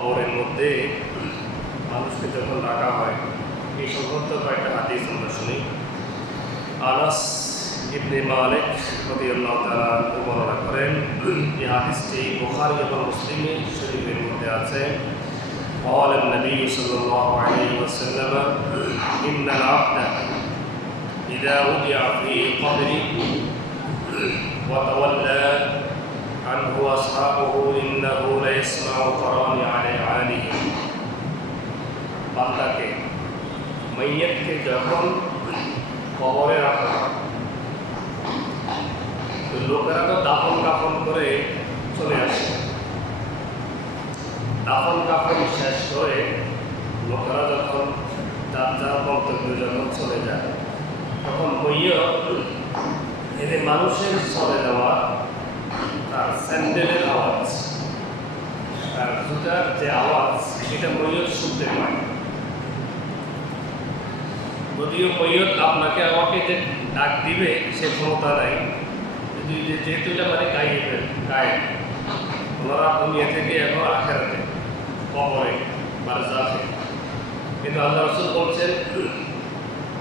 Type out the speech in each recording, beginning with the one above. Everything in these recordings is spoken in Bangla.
কবরের মধ্যে মানুষকে যখন রাখা হয় এই সংক্রান্ত কয়েকটা হাদিস আমরা শুনি। আনাস ইবনে মালিক রাদিয়াল্লাহু তাআলা বর্ণনা করেন, এই হাদিসটি বুখারী এবং মুসলিম শরীফের মধ্যে আছে। قال النبي صلى الله عليه وسلم إن العبد إذا وضع في قبره وتولى عنه أصحابه إنه ليسمع قرانع عليهم। বান্দাকে মাইয়াতকে যখন কবরে রাখা হয়, লোকেরা তো দাফন কাফন করে চলে আসে। দাফন কাফন শেষ করে লোকেরা যখন যার যার গন্তব্য যখন চলে যায়, তখন মাইয়াত এদের মানুষের চলে যাওয়া, তার স্যান্ডেলের আওয়াজ, তার জুতার যে আওয়াজ, এটা মাইয়াত শুনতে পায়। যদিও মাইয়াত আপনাকে আমাকে যে ডাক দিবে সে ক্ষমতা নাই, যেহেতু এটা মানে গায়েব, ওনারা দুনিয়া থেকে এখন আখেরাতে কবরে বারজাখে। কিন্তু আল্লাহ রাসূল বলছেন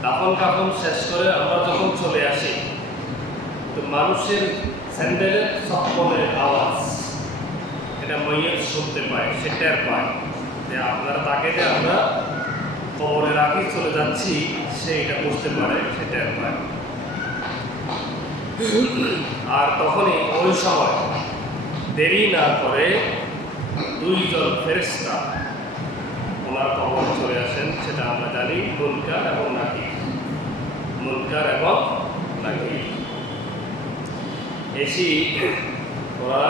দাফন কাফন শেষ করে আমরা যখন চলে আসি, তো মানুষের স্যান্ডেলের চপ্পলের আওয়াজ এটা মাইয়াত শুনতে পায়, সে টের পায় যে আপনারা তাকে যে আমরা কবরে রাখি চলে যাচ্ছি, সে এটা বুঝতে পারে, সে টের পায়। আর তখনই ওই সময় দেরি না করে দুইজন ফেরেশতা ওনার কবরে চলে আসেন। সেটা আমরা জানি মুনকার এবং নাকির। মুনকার এবং নাকির এসে ওরা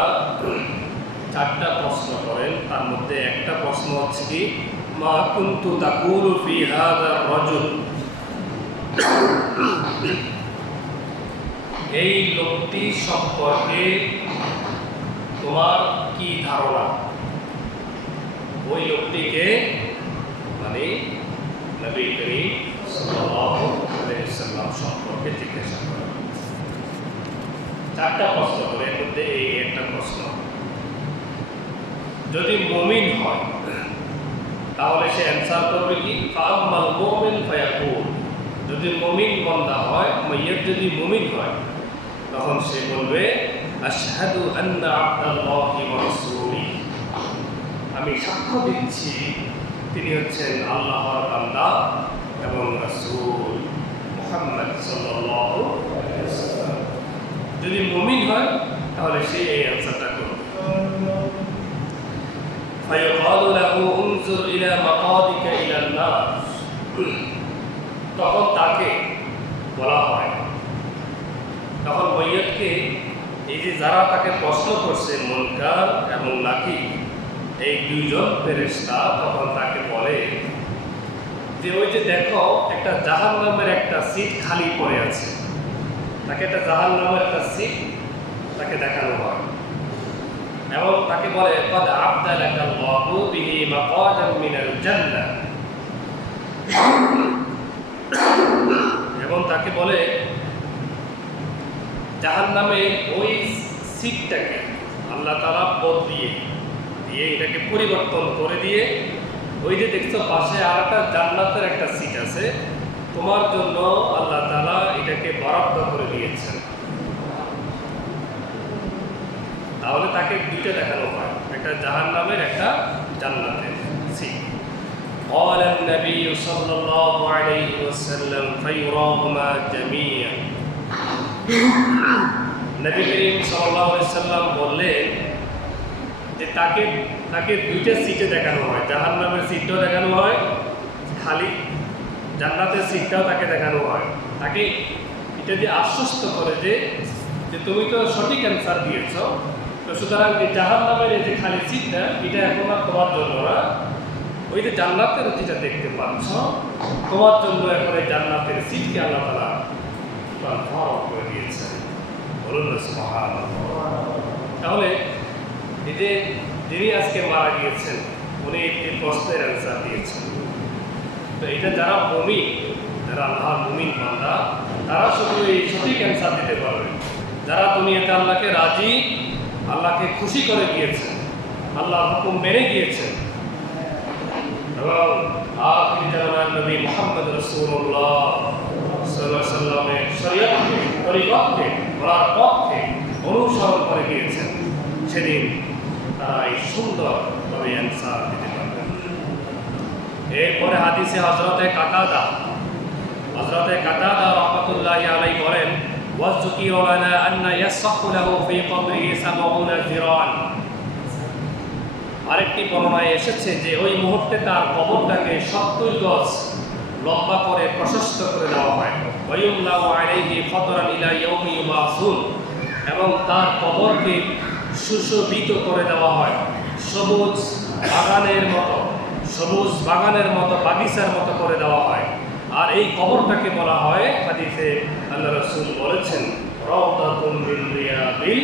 চারটা প্রশ্ন করেন। তার মধ্যে একটা প্রশ্ন হচ্ছে কি, মা কুনতু তাকুলু ফি হাযা রাজুল, এই লোকটি সম্পর্কে তোমার কি ধারণা? ওই লোকটিকে মানে নবী করিম সাল্লাল্লাহু আলাইহি ওয়াসাল্লাম সম্পর্কে জিজ্ঞাসা করে। চারটা প্রশ্ন করে, এর মধ্যে এই একটা প্রশ্ন, যদি মুমিন হয় তাহলে সে অ্যান্সার করবে কি, ফাআম্মাল মুমিন ফায়াকুল, যদি মুমিন বান্দা হয়, মাইয়াত যদি মুমিন হয়, তখন সে বলবে আশহাদু আন্না আবদাল্লাহি ওয়া রাসূলিহি, আমি সাক্ষ্য দিচ্ছি তিনি হচ্ছেন আল্লাহর বান্দা এবং রাসূল মুহাম্মদ সাল্লাল্লাহু আলাইহি ওয়াসাল্লাম। যদি মুমিন হয় তাহলে সে এই আনসারটা করবে। ফায়াকালু লাহু উনজুর ইলা মাকাদিকা ইলান নার, তখন তাকে বলা হয়, তখন মাইয়াতকে এই যে যারা তাকে প্রশ্ন করছে মুনকার এবং নাকির, এই দুইজন ফেরেশতা তখন তাকে বলে যে ওই যে দেখো একটা জাহান্নামের একটা সিট খালি পড়ে আছে, তাকে একটা জাহান্নামের একটা সিট তাকে দেখানো হয় এবং তাকে বলে কদ আবদালাকাল্লাহু বিহি মাকাদাম মিনাল জান্নাহ, এবং তাকে বলে জাহান্নামে ওই সিটটাকে আল্লাহ তাআলা বদলিয়ে দিয়ে এটাকে পরিবর্তন করে দিয়ে, ওই যে দেখছো পাশে আর একটা জান্নাতের একটা সিট আছে, তোমার জন্য আল্লাহ তাআলা এটাকে বরাদ্দ করে দিয়েছেন। তাহলে তাকে দুইটা দেখানো হয়, একটা জাহান্নামের একটা জান্নাতের সিট। قال النبي صلى الله عليه وسلم فيراهما جميعا, নবী করিম সাল্লাল্লাহু আলাইহি সাল্লাম বললেন যে তাকে দুইটা সিটে দেখানো হয়, জাহান্নামের সিটটাও দেখানো হয়, খালি জান্নাতের সিটটাও তাকে দেখানো হয়। তাকে এটা দিয়ে আশ্বস্ত করে যে তুমি তো সঠিক অ্যান্সার দিয়েছ, তো সুতরাং এই জাহান্নামের এই যে খালি সিটটা, এটা এখন আর তোমার জন্য না, ওই যে জান্নাতের যেটা দেখতে পাচ্ছ, তোমার জন্য এখন এই জান্নাতের সিটকে আল্লাহ তাআলা কনফার্ম করে দিয়েছেন। বলুন না সুবহানাল্লাহ। তাহলে এই যে যিনি আজকে মারা গিয়েছেন, উনি একটি প্রশ্নের অ্যান্সার দিয়েছেন। তো এটা যারা মুমিন, যারা আল্লাহর মুমিন বান্দা, তারা শুধু এই সঠিক অ্যান্সার দিতে পারবে। যারা দুনিয়াতে আল্লাহকে রাজি, আল্লাহকে খুশি করে গিয়েছেন, আল্লাহর হুকুম মেনে গিয়েছেন, এবং আখির জামানার নবী মুহাম্মদ রাসূলুল্লাহ সাল্লাল্লাহু আলাইহি ওয়াসাল্লামের শরীয়তকে তরিকতকে বলার পথে অনুসরণ করে গিয়েছেন, সেদিন তারা এই সুন্দরভাবে অ্যান্সার দিতে পারবেন। এরপরে হাদিসে হযরতে কাতাদা রাহমাতুল্লাহি আলাইহি বলেন, ওয়াযকিরা লানা আন্না ইয়াসহু লাহু ফি কবরিহি 70 যিরান। আরেকটি বর্ণনায় এসেছে যে ওই মুহূর্তে তার কবরটাকে 70 গজ লম্বা করে প্রশস্ত করে দেওয়া হয়। ওয়ায়ুমলাউ আলাইহি ফাতরান ইলা ইয়াউমি ইউবাসুন, এবং তার কবরকে সুশোভিত করে দেওয়া হয় সবুজ বাগানের মতো বাগিচার মতো করে দেওয়া হয়। আর এই কবরটাকে বলা হয়, হাদিসে আল্লাহ রাসূল বলেছেন, রাউদাতুন মিন রিয়াদিল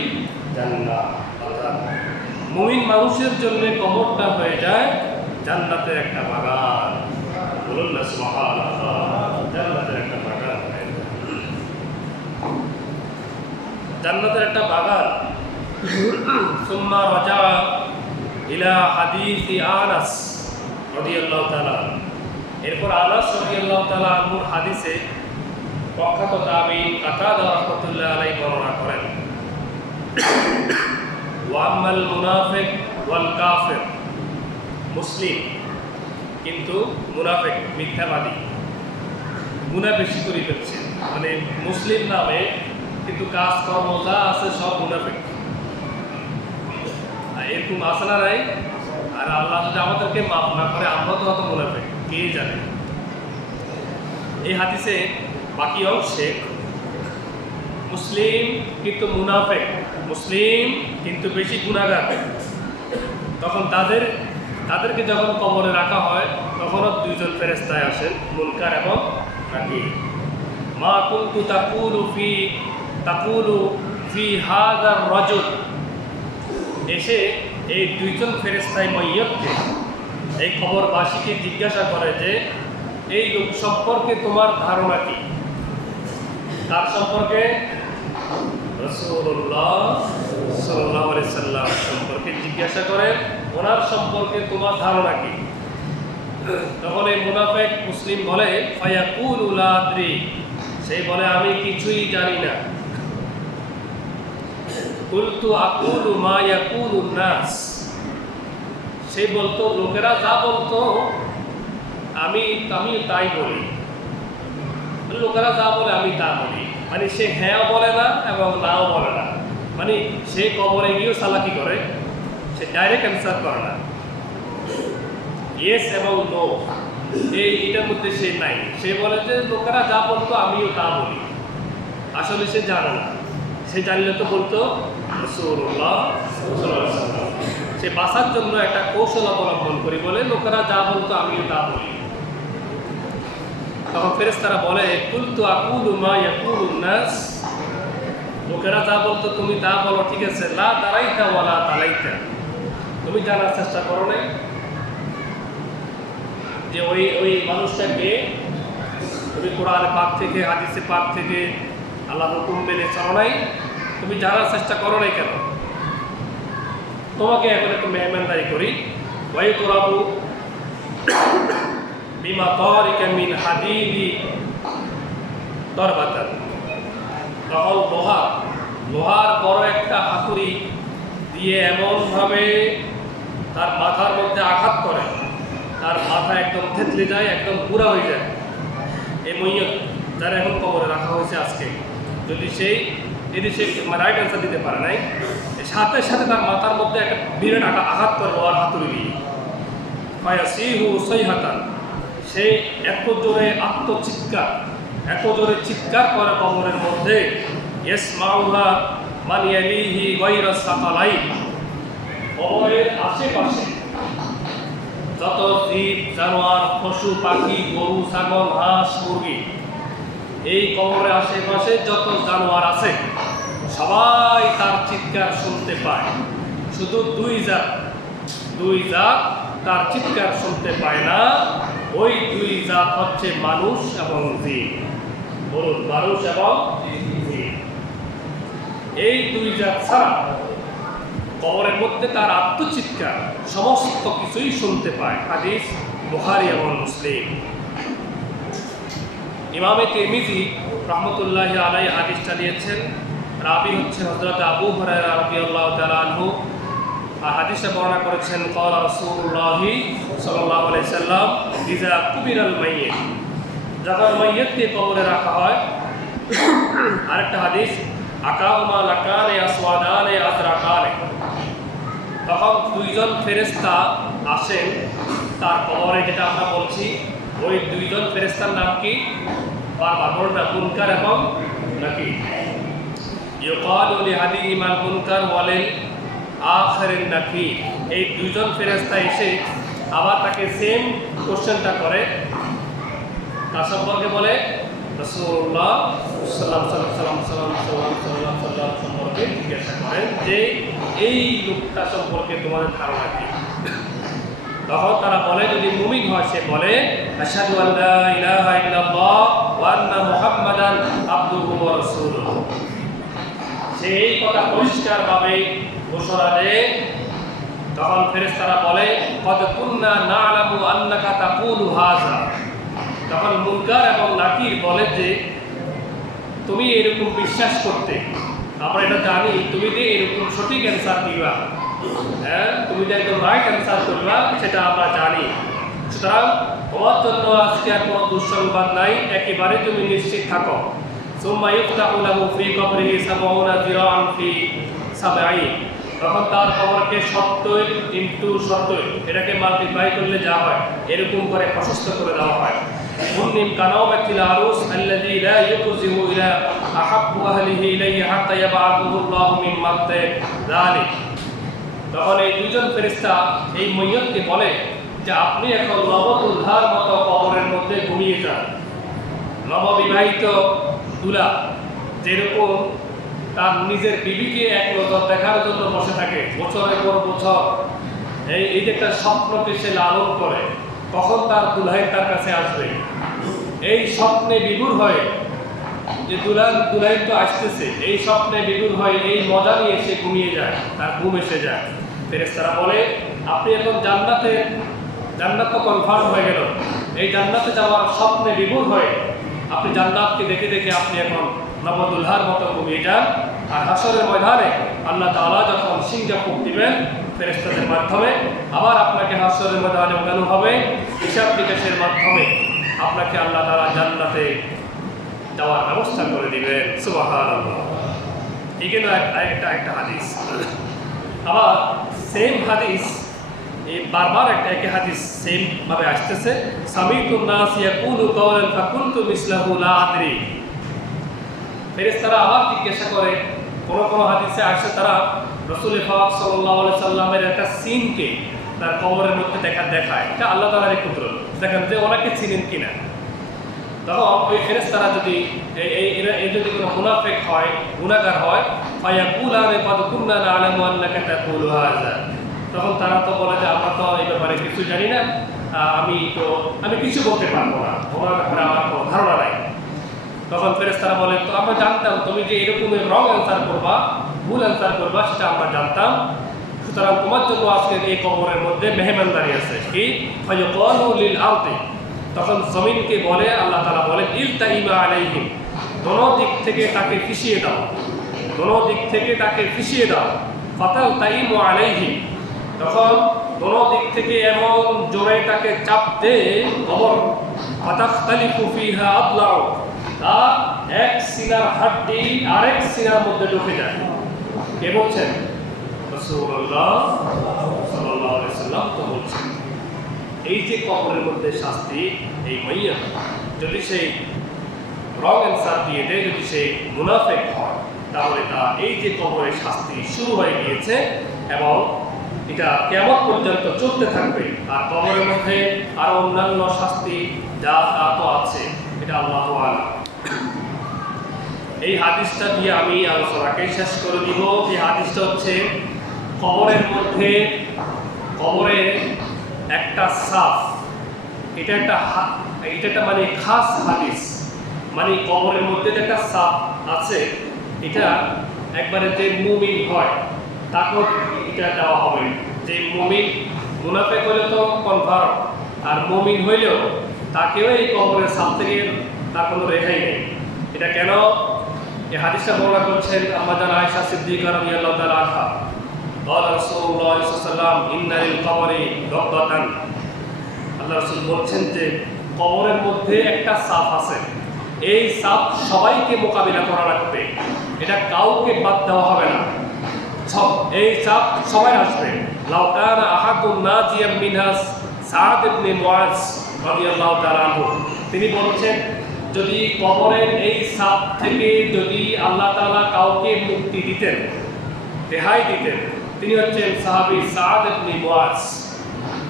জান্নাহ। অর্থাৎ মুমিন মানুষের জন্য কবরটা হয়ে যায় জান্নাতের একটা বাগান। বলুন না সুবহানাল্লাহ, জান্নাতের একটা বাগান হয়ে যায়, জান্নাতের একটা বাগান। সুম্মা রাজা ইলা হাদিসি আনাস রাদিয়াল্লাহু তাআলা। এরপর আনাস রাদিয়াল্লাহু তাআলা আনহুর হাদিসে প্রখ্যাত তাবিঈন কাতাদা রাহমাতুল্লাহি আলাইহি বর্ণনা করেন, ওয়াম্মাল মুনাফিক ওয়াল কাফির, মুসলিম কিন্তু মুনাফিক, মিথ্যাবাদী, গুনাহ বেশি করে ফেলছে, মানে মুসলিম নামে কিন্তু কাজকর্ম যা আছে সব মুনাফিক। এরকম আছে না নাই? আর আল্লাহ যদি আমাদেরকে মাফ না করে আমরা তো হয়তো মুনাফিক, কে জানে। এই হাদিসে বাকি অংশে মুসলিম কিন্তু মুনাফিক, মুসলিম কিন্তু বেশি গুনাহগার, তখন তাদেরকে যখন কবরে রাখা হয় তখনও দুইজন ফেরেশতায় আসেন, মুনকার এবং নাকির। মা কুনতু তাকুলু ফি হাযার রাজুল, এসে এই দুইজন ফেরেশতায় মাইয়তকে, এই কবরবাসীকে জিজ্ঞাসা করে যে এই লোক সম্পর্কে তোমার ধারণা কি? তার সম্পর্কে? রাসূলুল্লাহ সাল্লাল্লাহু আলাইহি সাল্লাম সম্পর্কে জিজ্ঞাসা করে, ওনার সম্পর্কে তোমার ধারণা কি? তখন এই মুনাফিক মুসলিম বলে, ফায়াকুলু লা আদরি, সে বলে আমি কিছুই জানি না। কুলতু আকুলু মা ইয়াকুলুন নাস, সে বলতো লোকেরা যা বলতো আমি তাই বলি, লোকেরা যা বলে আমি তা বলি। মানে সে হ্যাঁ বলে না এবং নাও বলে না, মানে সে কবরে গিয়েও চালাকি করে, সে ডাইরেক্ট অ্যান্সার করে না, ইয়েস এবং নো এইটার মধ্যে সে নাই। সে বলে যে লোকেরা যা বলতো আমিও তা বলি, আসলে সে জানে না। সে জানলে তো বলতো রাসূলুল্লাহ সাল্লাল্লাহু আলাইহি ওয়াসাল্লাম। সে বাঁচার জন্য একটা কৌশল অবলম্বন করি, বলে লোকেরা যা বলতো আমিও তা বলি। তখন ফেরেশতারা বলে, কুলতু আকুলু মা ইয়াকুলুন নাস, লোকেরা যা বলতো তুমি তা বলো, ঠিক আছে, লা দারাইতা ওয়ালা তালাইতা, তুমি জানার চেষ্টা করো নাই যে ওই মানুষটাকে তুমি কোরআন পাক থেকে হাদিসে পাক থেকে আল্লাহর হুকুম মেনে চলো নাই, তুমি জানার চেষ্টা করো নাই কেন? তোমাকে এখন একটু মেহমানদারি করি। ওয়াই তোরাবু বিমা তারিকা মিন হাদিদি দরবাতান, তখন লোহার বড় একটা হাতুড়ি দিয়ে এমনভাবে তার মাথার মধ্যে আঘাত করে, তার মাথা একদম থেতলে যায়, একদম পুরা হয়ে যায়। এই মইয়ত যারা এখন কবরে রাখা হয়েছে আজকে, যদি সে রাইট অ্যান্সার দিতে পারে নাই, সাথে সাথে তার মাথার মধ্যে একটা বিরাট আঘাত করে লোহার হাতুড়ি দিয়ে, ফায়াসিহু সাইহাতান, সে এত জোরে আত্মচিৎকার, এত জোরে চিৎকার করে কবরের মধ্যে, ইয়াসমাউহা মান ইয়ালিহি গায়রা সাকালাইন, কবরের আশেপাশে যত জীব জানোয়ার, পশু পাখি, গরু ছাগল, হাঁস মুরগি, এই কবরের আশেপাশে যত জানোয়ার আছে সবাই তার চিৎকার শুনতে পায়। শুধু দুই জাত তার চিৎকার শুনতে পায় না, ওই দুই জাত হচ্ছে মানুষ এবং জিন। বলুন, মানুষ এবং জিন। এই দুই জাত ছাড়া কবরের মধ্যে তার আত্মচিৎকার সমস্ত কিছুই শুনতে পায়। হাদিস বুখারী এবং মুসলিম। ইমামে তিরমিজি রহমতুল্লাহি আলাইহি হাদিসটা দিয়েছেন। রাবি হচ্ছেন হযরত আবু হুরায়রা রাদিয়াল্লাহু তাআলা আনহু। আর হাদিসে বর্ণনা করেছেন ক্বালা রাসূলুল্লাহ সাল্লাল্লাহু আলাইহি সাল্লাম ইযা কুবিরাল মাইয়িত, যখন মাইয়িতকে কবরে রাখা হয়। আরেকটা হাদিস আকাউমা লাকানে আসওয়াদানে আজরাকানে, তখন দুইজন ফেরেশতা আসেন তার কবরে, যেটা আমরা বলছি ওই দুইজন ফেরেশতার নাম কি? বারবার বলনা, মুনকার এবং নাকির। ইউকালু লিহাদিহিমাল মুনকার ওয়ালিল আখিরিন নাকির। এই দুইজন ফেরেশতা এসে আবার তাকে সেম কোশ্চেনটা করে, তার সম্পর্কে বলে রাসূলুল্লাহ সাল্লাল্লাহু সম্পর্কে জিজ্ঞাসা করেন যে এই লোকটা সম্পর্কে তোমাদের ধারণা কি? তখন তারা বলে, যদি মুমিন হয় সে বলে আশহাদু আল্লা ইলাহা ইল্লাল্লাহ ওয়া আন্না মুহাম্মাদান আবদুহু ওয়া রাসূলুহু। সে এই কথা পরিষ্কারভাবে ঘোষণা দেয়। তখন ফেরেশতারা বলে কদ কুননা না'লামু আন্নাকা তাকুলু হাযা। তখন মুনকার এবং নাকির বলে যে তুমি এরকম বিশ্বাস করতে, আমরা এটা জানি তুমি যে এরকম সঠিক অ্যান্সার দিবা, হ্যাঁ তুমি যে একদম রাইট অ্যান্সার করবা সেটা আমরা জানি। সুতরাং তোমার জন্য আজকে আর কোনো দুঃসংবাদ নাই, একেবারে তুমি নিশ্চিত থাকো। সুম্মা ইফতাহু লাহু ফি কবরিহি 70 যিরাআন ফি 70। তখন তার কবরকে 70 ইনটু 70, এটাকে মাল্টিপ্লাই করলে যা হয় এরকম করে প্রশস্ত করে দেওয়া হয়। মুন্নিম কানাওয়াতিল আরুস আল্লাযী লা ইউকযিহু ইলা আহাব্বু আহলিহি ইলাইহি হাত্তা ইয়াবআথুহু আল্লাহু মিন মাক্তি যালিক। তখন এই দুইজন ফেরেশতা এই মাইয়তকে বলে যে আপনি এখন নবদুলহার মতো কবরের মধ্যে ঘুমিয়ে যান। নববিবাহিত দুলা যেরকম তার নিজের বিবিকে এক নজর দেখার জন্য বসে থাকে বছরের পর বছর, এই যে একটা স্বপ্নকে সে লালন করে, কখন তার দুলহাই তার কাছে আসবে, এই স্বপ্নে বিভোর হয়ে যে দুলহাই তো আসতেছে, এই স্বপ্নে বিভোর হয়ে এই মজা নিয়ে সে ঘুমিয়ে যায়, তার ঘুম এসে যায়। ফেরেশতারা বলে আপনি এখন জান্নাত তো কনফার্ম হয়ে গেল, এই জান্নাতে যাওয়ার স্বপ্নে বিভোর হয়ে আপনি জান্নাতকে দেখে দেখে আপনি এখন নবদুলহার মতো ঘুমিয়ে যান। আর হাশরের ময়দানে আল্লাহ তাআলা যখন সিংহা ফুঁক দিবেন ফেরেশতাদের মাধ্যমে, আবার আপনাকে হাশরের ময়দানে ওঠানো হবে, হিসাব নিকাশের মাধ্যমে আপনাকে আল্লাহ তাআলা জান্নাতে যাওয়ার ব্যবস্থা করে দিবেন। সুবহানাল্লাহ। এখানে একটা হাদিস, আবার সেম হাদিস, এই বারবার একটা হাদিস সেম ভাবে আসতেছে। সামিতুন নাস ইয়াকুলু কাওলান ফাকুলতু মিসলাহু লা আদরি। ফেরেশতারা আবার জিজ্ঞাসা করে, কোন হাদিসে আসে তারা রাসূল পাক সাল্লাল্লাহু আলাইহি সাল্লামের একটা সিনকে তার কবরের মধ্যে দেখায়, এটা আল্লাহ তাআলার এক কুদরত, দেখেন যে ওনাকে চিনেন কিনা। তখন ওই ফেরেশতারা যদি এই যদি কোনো মুনাফিক হয়, গুনাহগার হয়, ফায়াকুলানে ক্বাদ কুননা না'লামু আন্নাকা তাকুলু হাযা। তখন তারা তো বলে যে আমরা তো এই ব্যাপারে কিছু জানি না, আমি কিছু বলতে পারবো না, ওনার ব্যাপারে আমার কোনো ধারণা নাই। তখন ফেরেশতারা বলে তো আমরা জানতাম তুমি যে এরকম রং অ্যান্সার করবা, ভুল অ্যান্সার করবা, সেটা আমরা জানতাম। সুতরাং তোমার জন্য আজকে এই কবরের মধ্যে মেহমানদারি আছে। কি? ফায়াকালু লিল আরদি। তখন জমিনকে বলে, আল্লাহ তাআলা বলেন ইলতাইমা আলাইহিম, দোনো দিক থেকে তাকে ফিসিয়ে দাও, দোনো দিক থেকে তাকে ফিসিয়ে দাও। ফাতাল তাইমু আলাইহিম, তখন দোনো দিক থেকে এমন জোরে তাকে চাপ দে কবর, ফাতাখতালিফু ফিহা আদলাউ, তার এক সিনার হাড্ডি আরেক সিনার মধ্যে ঢুকে যায়। কে বলছেন? রাসূলুল্লাহ সাল্লাল্লাহু আলাইহি সাল্লাম তো বলছেন। এই যে কবরের মধ্যে শাস্তি, এই মাইয়্যত যদি সেই রং অ্যান্সার দিয়ে দেয়, যদি সেই মুনাফিক হয়, তাহলে তার এই যে কবরের শাস্তি শুরু হয়ে গিয়েছে এবং এটা কিয়ামত পর্যন্ত চলতে থাকবে। আর কবরের মধ্যে আরো অন্যান্য শাস্তি যা তা তো আছে, এটা আল্লাহু আ'লাম। এই হাদিসটা দিয়ে আমি আলোচনাকে শেষ করে দিব। এই হাদিসটা হচ্ছে কবরের মধ্যে, কবরের একটা সাফ, এটা একটা মানে খাস হাদিস, মানে কবরের মধ্যে যে একটা সাফ আছে, এটা একবারে যে মুমিন হয় তাকে সিটটা দেওয়া হবে। যে মুমিন, মুনাফিক হইলে তো কনফার্ম, আর মুমিন হইলেও তাকেও এই কবরের সাপ থেকে তার কোনো রেহাই নেই। এটা কেন? এই হাদিসটা বর্ণনা করছেন আম্মাজান আয়েশা সিদ্দিকা রাদিয়াল্লাহু তাআলা আনহা। قال رسول الله صلى الله عليه وسلم إن للقبر ربضة। আল্লাহ রাসূল বলছেন যে কবরের মধ্যে একটা সাপ আছে, এই সাপ সবাইকে মোকাবিলা করা লাগবে, এটা কাউকে বাদ দেওয়া হবে না, এই সাপ সবাই আসবে। লাউ কানা আহাদুন নাজিয়াম মিনহাস সাদ ইবনে মুআজ রাদিয়াল্লাহু তাআলা আনহু, তিনি বলছেন যদি কবরের এই সাপ থেকে যদি আল্লাহ তাআলা কাউকে মুক্তি দিতেন, রেহাই দিতেন, তিনি হচ্ছেন সাহাবী সাদ ইবনে মুআজ।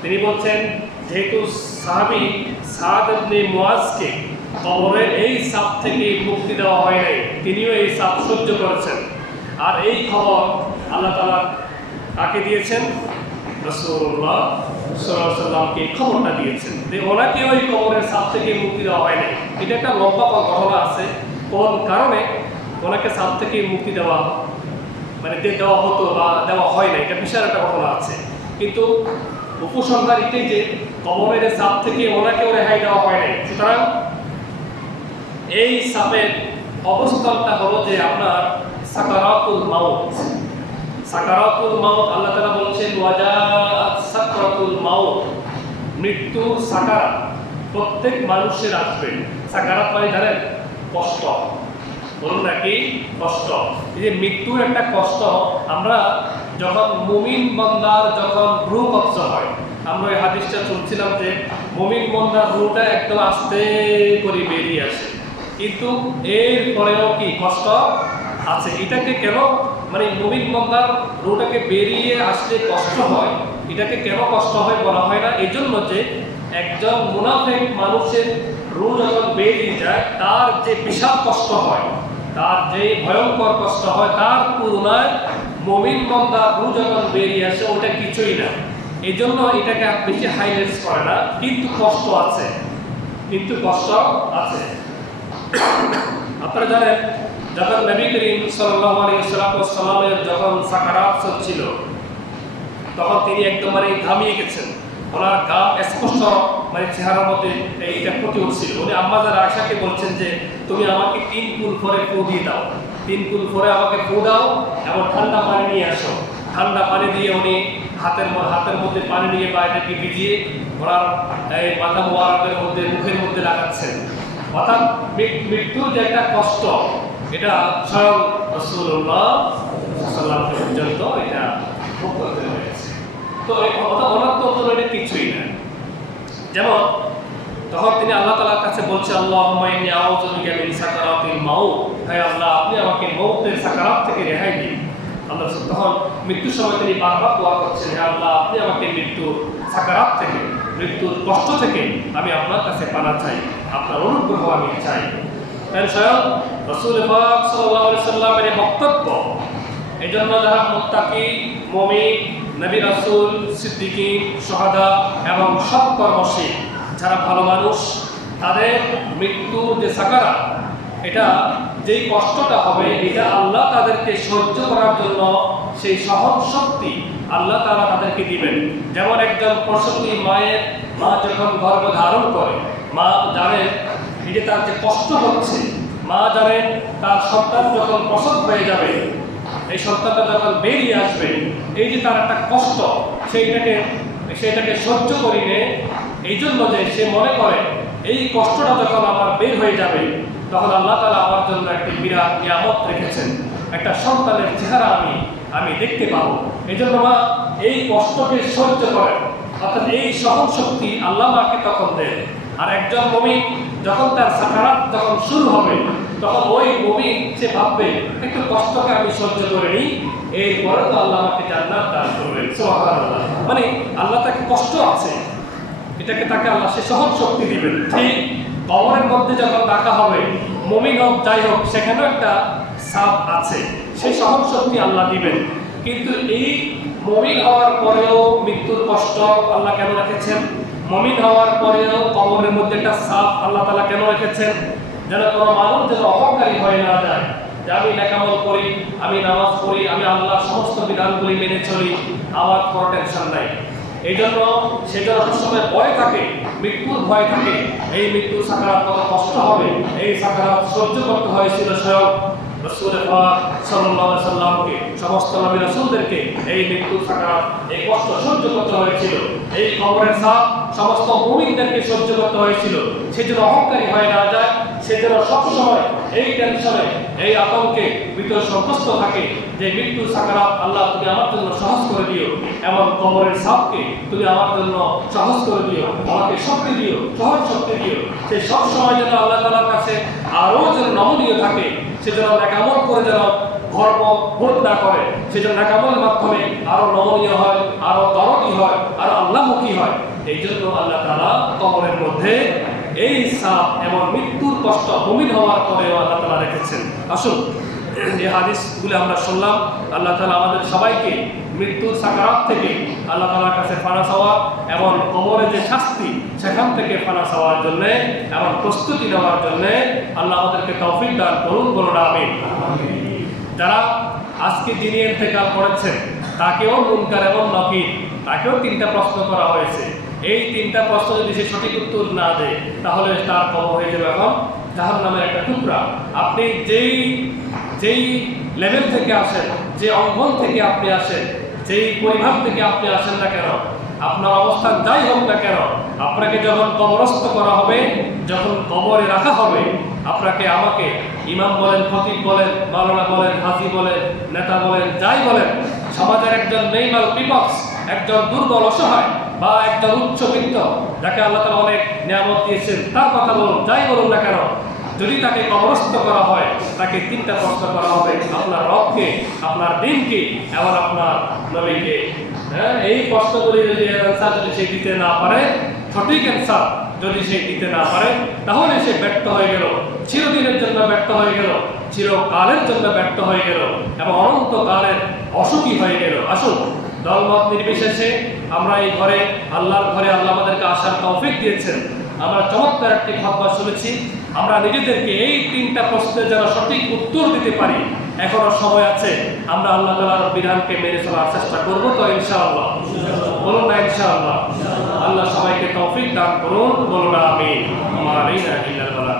তিনি বলছেন যেহেতু সাহাবী সাদ ইবনে মুআজকে কবরের এই সাপ থেকে মুক্তি দেওয়া হয় নাই, তিনিও এই সাপ সহ্য করেছেন, আর এই খবর আল্লাহ তাআলা কাকে দিয়েছেন? রাসূলুল্লাহ সাল্লাল্লাহু আলাইহি ওয়াসাল্লামকে খবরটা দিয়েছেন যে ওনাকেও এই কবরের সাপ থেকে মুক্তি দেওয়া হয় নাই। এটা একটা লম্বা ঘটনা আছে, কোন কারণে ওনাকে সাপ থেকে মুক্তি দেওয়া মানে দেওয়া হতো বা দেওয়া হয় না, এটা বিশাল একটা ঘটনা আছে। কিন্তু উপসংহার এটাই যে কবরের সাপ থেকে ওনাকেও রেহাই দেওয়া হয় নাই। সুতরাং এই সাপের অবস্থানটা হলো যে আপনার সাকারাতুল মাউত। সাকারাতুল মাউত, আল্লাহ তাআলা বলছেন ওয়াজাআত সাকরাতুল মাউত, মৃত্যুর সাকারাত প্রত্যেক মানুষের আসবে। সাকারাত মানে জানেন কষ্ট, বলুন নাকি কষ্ট। এই যে মৃত্যুর একটা কষ্ট, আমরা যখন মুমিন বান্দার যখন রূহ কবজ হয়, আমরা এই হাদিসটা শুনছিলাম যে মুমিন বান্দার রূহটা একদম আস্তে করে বেরিয়ে আসে, কিন্তু এর পরেও কি কষ্ট আছে। এটাকে কেন মানে মুমিন বান্দার রূহটাকে বেরিয়ে আসলে কষ্ট হয়, এটাকে কেন কষ্ট হয় বলা হয় না? এই জন্য যে একজন মুনাফিক মানুষের রূহ যখন বেরিয়ে যায় তার যে বিশাল কষ্ট হয়, তার যে ভয়ঙ্কর কষ্ট হয়, তার তুলনায় মুমিন বান্দার রূহ যখন বেরিয়ে আসে ওটা কিছুই না। এই জন্য এটাকে বেশি হাইলাইটস করে না, কিন্তু কষ্ট আছে, কিন্তু কষ্ট আছে। আপনারা জানেন যখন নবী করিম সাল্লাল্লাহু আলাইহি ওয়াসাল্লামের যখন সাকারাত চলছিল, তখন তিনি একদমই ঘামিয়ে গেছেন, ওনার ঘাম স্পষ্ট মানে চেহারার মধ্যে এইটা ফুটে উঠছিল। উনি আম্মাজান আয়েশাকে বলছেন যে তুমি আমাকে 3 কুল করে ফু দিয়ে দাও, 3 কুল করে আমাকে ফু দাও এবং ঠান্ডা পানি নিয়ে আসো। ঠান্ডা পানি দিয়ে উনি হাতের মধ্যে পানি নিয়ে বা এটাকে ভিজিয়ে ওনার এই মাথা মোবারকের মধ্যে মুখের মধ্যে লাগাচ্ছেন। অর্থাৎ মৃত্যুর যে একটা কষ্ট, এটা স্বয়ং রাসূলুল্লাহ সাল্লাল্লাহু আলাইহি ওয়াসাল্লাম পর্যন্ত এটা ভোগ করতে হয়েছে। তো এই কথা অনন্তর এটা কিছুই না। যেমন তখন তিনি আল্লাহ তাআলার কাছে বলছে আল্লাহুম্মা ইন্নী আউযু বিকা মিন সাকারাতিল মাউত, হে আল্লাহ আপনি আমাকে মওতের সাকারাত থেকে রেহাই দিন। আল্লাহ তখন মৃত্যুর সময় তিনি বারবার দোয়া করছেন, হে আল্লাহ আপনি আমাকে মৃত্যুর সাকারাত থেকে, মৃত্যুর কষ্ট থেকে আমি আপনার কাছে পানা চাই, আপনার অনুগ্রহ আমি চাই। তাই স্বয়ং রাসূল পাক সাল্লাল্লাহু আলাইহি ওয়াসাল্লামের বক্তব্য, এই জন্য যারা মুত্তাকি, মুমিন, নবী রাসূল, সিদ্দিকীন, শুহাদা এবং সৎ কর্মশীল যারা ভালো মানুষ, তাদের মৃত্যুর যে সাকারাত, এটা যেই কষ্টটা হবে এটা আল্লাহ তাদেরকে সহ্য করার জন্য সেই সহন শক্তি আল্লাহ তাআলা তাদেরকে দিবেন। যেমন একজন প্রসূতি মায়ের মা যখন গর্ভ ধারণ করে, মা জানেন এই যে তার যে কষ্ট হচ্ছে, মা জানেন তার সন্তান যখন প্রসব হয়ে যাবে, এই সন্তানটা যখন বেরিয়ে আসবে, এই যে তার একটা কষ্ট, সেইটাকে সহ্য করিনে, এই জন্য যে সে মনে করে এই কষ্টটা যখন আমার বের হয়ে যাবে তখন আল্লাহ তাআলা আমার জন্য একটি বিরাট নিয়ামত রেখেছেন, একটা সন্তানের চেহারা আমি দেখতে পাবো। এই জন্য মা এই কষ্টকে সহ্য করেন, অর্থাৎ এই সহন শক্তি আল্লাহ মাকে তখন দেন। আর একজন মুমিন যখন তার সাকারাত যখন শুরু হবে, তখন ওই মুমিন সে ভাববে একটু কষ্টকে আমি সহ্য করে নিই, এরপরে তো আল্লাহ আমাকে জান্নাত দান করবেন। সুবহানাল্লাহ, মানে আল্লাহ তাকে কষ্ট আছে, এটাকে তাকে আল্লাহ সে সহন শক্তি দিবেন। ঠিক কবরের মধ্যে যখন রাখা হবে, মুমিন হোক যাই হোক, সেখানেও একটা সাপ আছে, সেই সহন শক্তি আল্লাহ দিবেন। কিন্তু এই মুমিন হওয়ার পরেও মৃত্যুর কষ্ট আল্লাহ কেন রেখেছেন? মুমিন হওয়ার পরেও কবরের মধ্যে একটা সাপ আল্লাহ তাআলা কেন রেখেছেন? যেন কোনো মানুষ যেন অহংকারী হয়ে না যায়, যে আমি নেকামল করি, আমি নামাজ পড়ি, আমি আল্লাহর সমস্ত বিধানগুলি মেনে চলি, আমার কোনো টেনশন নাই। এই জন্য সেজন্য সবসময় ভয় থাকে, মৃত্যুর ভয় থাকে। এই মৃত্যুর সাকারাত কত কষ্ট হবে, এই সাকারাত সহ্য করতে হয়েছিল স্বয়ং রাসূল পাক সাল্লাল্লাহু আলাইহি সাল্লামকে, সমস্ত নবী রাসূলদেরকে এই মৃত্যুর সাকারাত, এই কষ্ট সহ্য করতে হয়েছিল। এই কবরের চাপ সমস্ত মুমিনদেরকে সহ্য করতে হয়েছিল। সেজন্য অহংকারী হয়ে না যায়, সেজন্য সবসময় এই টেনশনে, এই আতঙ্কে ভিতর সন্তুষ্ট থাকে যে মৃত্যুর সাকারাত আল্লাহ তুমি আমার জন্য সহজ করে দিও, এমন কবরের চাপকে তুমি আমার জন্য সহজ করে দিও, আমাকে শক্তি দিও, সহজ শক্তি দিও। সে সবসময় যেন আল্লাহ তাআলার কাছে আরও যেন নমনীয় থাকে, সেজন্য নেকামল করে যেন গর্ব বোধ না করে, সেজন্য নেকামলের মাধ্যমে আরো নমনীয় হয়, আরো দরদি হয়, আরো আল্লাহমুখী হয়। এই জন্য আল্লাহ তাআলা কবরের মধ্যে এই সাপ এবং মৃত্যুর কষ্ট মুমিন হওয়ার পরেও আল্লাহ তাআলা রেখেছেন। আসুন এই হাদিসগুলো আমরা শুনলাম। আল্লাহ তাআলা আমাদের সবাইকে মৃত্যুর সাকারাত থেকে আল্লাহ তাআলার কাছে ফানা চাওয়া এবং কবরে যে শাস্তি সেখান থেকে ফানা চাওয়ার জন্য এবং প্রস্তুতি নেওয়ার জন্য আল্লাহ আমাদেরকে তৌফিক দান করুন, বলুন আমিন। যারা আজকে যিনি ইন্তেকাল করেছেন তাকেও মুনকার এবং নাকির, তাকেও 3টা প্রশ্ন করা হয়েছে। এই 3টা প্রশ্ন যদি সে সঠিক উত্তর না দেয় তাহলে তার কবর হয়ে যাবে এখন জাহান্নামের একটা টুকরা। আপনি যেই লেভেল থেকে আসেন, যে অঙ্গন থেকে আপনি আসেন, যেই পরিবার থেকে আপনি আসেন না কেন, আপনার অবস্থান যাই হোক না কেন, আপনাকে যখন কবরস্থ করা হবে, যখন কবরে রাখা হবে, আপনাকে আমাকে ইমাম বলেন, খতিব বলেন, মাওলানা বলেন, হাজি বলেন, নেতা বলেন, যাই বলেন, সমাজের একজন নেইমাল পিপক্স, একজন দুর্বল অসহায় বা একজন উচ্চবিত্ত যাকে আল্লাহ তাআলা অনেক নিয়ামত দিয়েছেন তার কথা বলুন, যাই বলুন না কেন, যদি তাকে কবরস্থ করা হয় তাকে 3টা প্রশ্ন করা হবে, আপনার রবকে, আপনার দিনকে এবং আপনার নবীকে। এই প্রশ্নগুলি যদি অ্যান্সার যদি সে দিতে না পারে, সঠিক অ্যান্সার যদি সে দিতে না পারে, তাহলে সে ব্যর্থ হয়ে গেল, চিরদিনের জন্য ব্যর্থ হয়ে গেল, চিরকালের জন্য ব্যর্থ হয়ে গেল এবং অনন্তকালের অসুখী হয়ে গেল। আসুন দলমত নির্বিশেষে আমরা এই ঘরে, আল্লাহর ঘরে আল্লাহ আমাদেরকে আসার তৌফিক দিয়েছেন। আমরা চমৎকার একটি খুতবা শুনেছি। আমরা নিজেদেরকে এই 3টা প্রশ্নের যেন সঠিক উত্তর দিতে পারি, এখনো সময় আছে। আমরা আল্লাহ তাআলার বিধানকে মেনে চলার চেষ্টা করব তো ইনশাআল্লাহ, বলুন না ইনশাআল্লাহ। আল্লাহ সবাইকে তৌফিক দান করুন, বলুন আমিন। আমার আলাইনা ইল্লাল বালাগ।